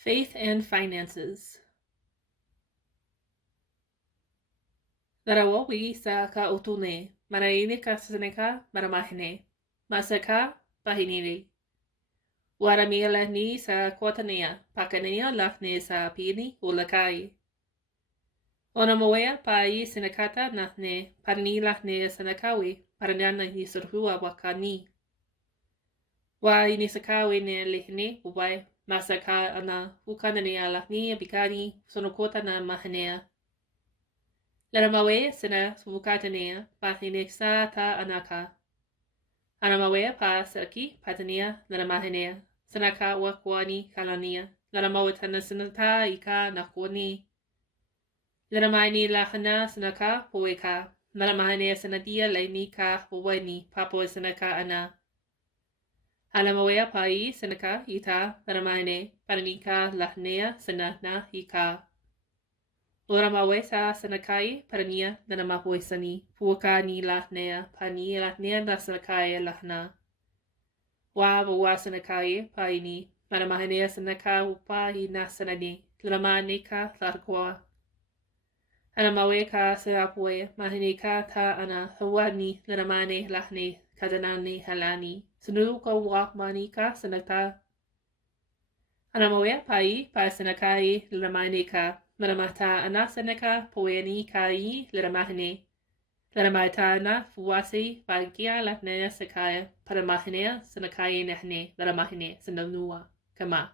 Faith and Finances. Narawawi sa ka utune, maraine ka saneka maramahine, masaka pahinili. Waramila ni sa kwatanea, pakanea lafne sa pini ulakai. Onamawea pai sinakata nahne, parni lahne sanakawi, paranana ni surhua wakani. Wa inisakawi ne lihne, ubai, masaka ana ukanania lahni bikani, sonokota na mahanea. Laramawe sina subukatanea, pahineksa ta anaka. Anamawe pa saki patania laramahanea, sanaka wakwani kalania, laramawatana sinata ika nakwani. Laramani lahana sanaka poeka, laramahane sanadia laini ka wawani, papo sanaka ana. Alamawea pai sanaka ita laramahane, paranika lahnea sanana ika. Oramawe sa sanakai parania nanamahoisani, puaka ni lahnea, pani lahnea na sanakai lahna. Wa sanakai paini, manamahanea sanaka upahi na sanani, lamane ka larkwa. Anamawe ka sarapwe, mahaneka ta ana hawani lamane lahne, kadanani halani, sanuka wakmani ka sanata. Anamawe pai pa sanakai lamane ka. Maramata anasanaka poeni kai liramahane. Laramata na fuwasi bagia lahne sakaya paramahane sanakaya nehne laramahane sananua kama.